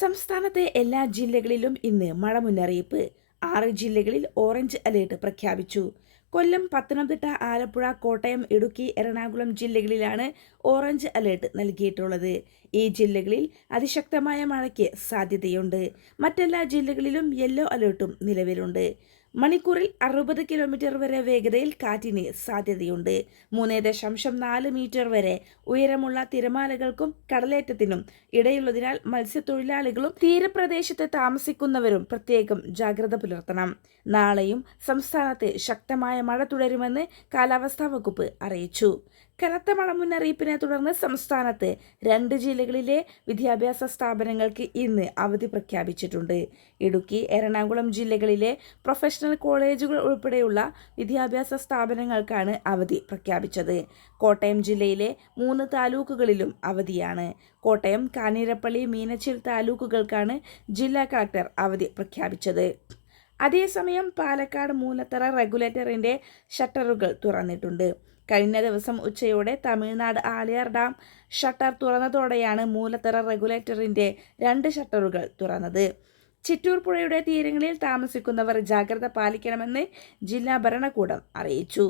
സംസ്ഥാനത്തെ എല്ലാ ജില്ലകളിലും ഇന്ന് മഴ മുന്നറിയിപ്പ് ആറ് ജില്ലകളിൽ ഓറഞ്ച് അലേർട്ട് പ്രഖ്യാപിച്ചു. കൊല്ലം പത്തനംതിട്ട ആലപ്പുഴ കോട്ടയം ഇടുക്കി എറണാകുളം ജില്ലകളിലാണ് ഓറഞ്ച് അലേർട്ട് നൽകിയിട്ടുള്ളത്. ഈ ജില്ലകളിൽ അതിശക്തമായ മഴയ്ക്ക് സാധ്യതയുണ്ട്. മറ്റെല്ലാ ജില്ലകളിലും യെല്ലോ അലേർട്ടും നിലവിലുണ്ട്. മണിക്കൂറിൽ അറുപത് കിലോമീറ്റർ വരെ വേഗതയിൽ കാറ്റിന് സാധ്യതയുണ്ട്. മൂന്ന് ദശാംശം നാല് മീറ്റർ വരെ ഉയരമുള്ള തിരമാലകൾക്കും കടലേറ്റത്തിനും ഇടയുള്ളതിനാൽ മത്സ്യത്തൊഴിലാളികളും തീരപ്രദേശത്ത് താമസിക്കുന്നവരും പ്രത്യേകം ജാഗ്രത പുലർത്തണം. നാളെയും സംസ്ഥാനത്ത് ശക്തമായ മഴ തുടരുമെന്ന് കാലാവസ്ഥാ വകുപ്പ് അറിയിച്ചു. കനത്ത മഴ മുന്നറിയിപ്പിനെ തുടർന്ന് സംസ്ഥാനത്ത് രണ്ട് ജില്ലകളിലെ വിദ്യാഭ്യാസ സ്ഥാപനങ്ങൾക്ക് ഇന്ന് അവധി പ്രഖ്യാപിച്ചിട്ടുണ്ട്. ഇടുക്കി എറണാകുളം ജില്ലകളിലെ പ്രൊഫഷണൽ കോളേജുകൾ ഉൾപ്പെടെയുള്ള വിദ്യാഭ്യാസ സ്ഥാപനങ്ങൾക്കാണ് അവധി പ്രഖ്യാപിച്ചത്. കോട്ടയം ജില്ലയിലെ മൂന്ന് താലൂക്കുകളിലും അവധിയാണ്. കോട്ടയം കാഞ്ഞിരപ്പള്ളി മീനച്ചിൽ താലൂക്കുകൾക്കാണ് ജില്ലാ കളക്ടർ അവധി പ്രഖ്യാപിച്ചത്. അതേസമയം പാലക്കാട് മൂലത്തറ റെഗുലേറ്ററിന്റെ ഷട്ടറുകൾ തുറന്നിട്ടുണ്ട്. കഴിഞ്ഞ ദിവസം ഉച്ചയോടെ തമിഴ്നാട് ആലിയാർ ഡാം ഷട്ടർ തുറന്നതോടെയാണ് മൂലത്തറ റെഗുലേറ്ററിന്റെ രണ്ട് ഷട്ടറുകൾ തുറന്നത്. ചിറ്റൂർ പുഴയുടെ തീരങ്ങളിൽ താമസിക്കുന്നവർ ജാഗ്രത പാലിക്കണമെന്ന് ജില്ലാ ഭരണകൂടം അറിയിച്ചു.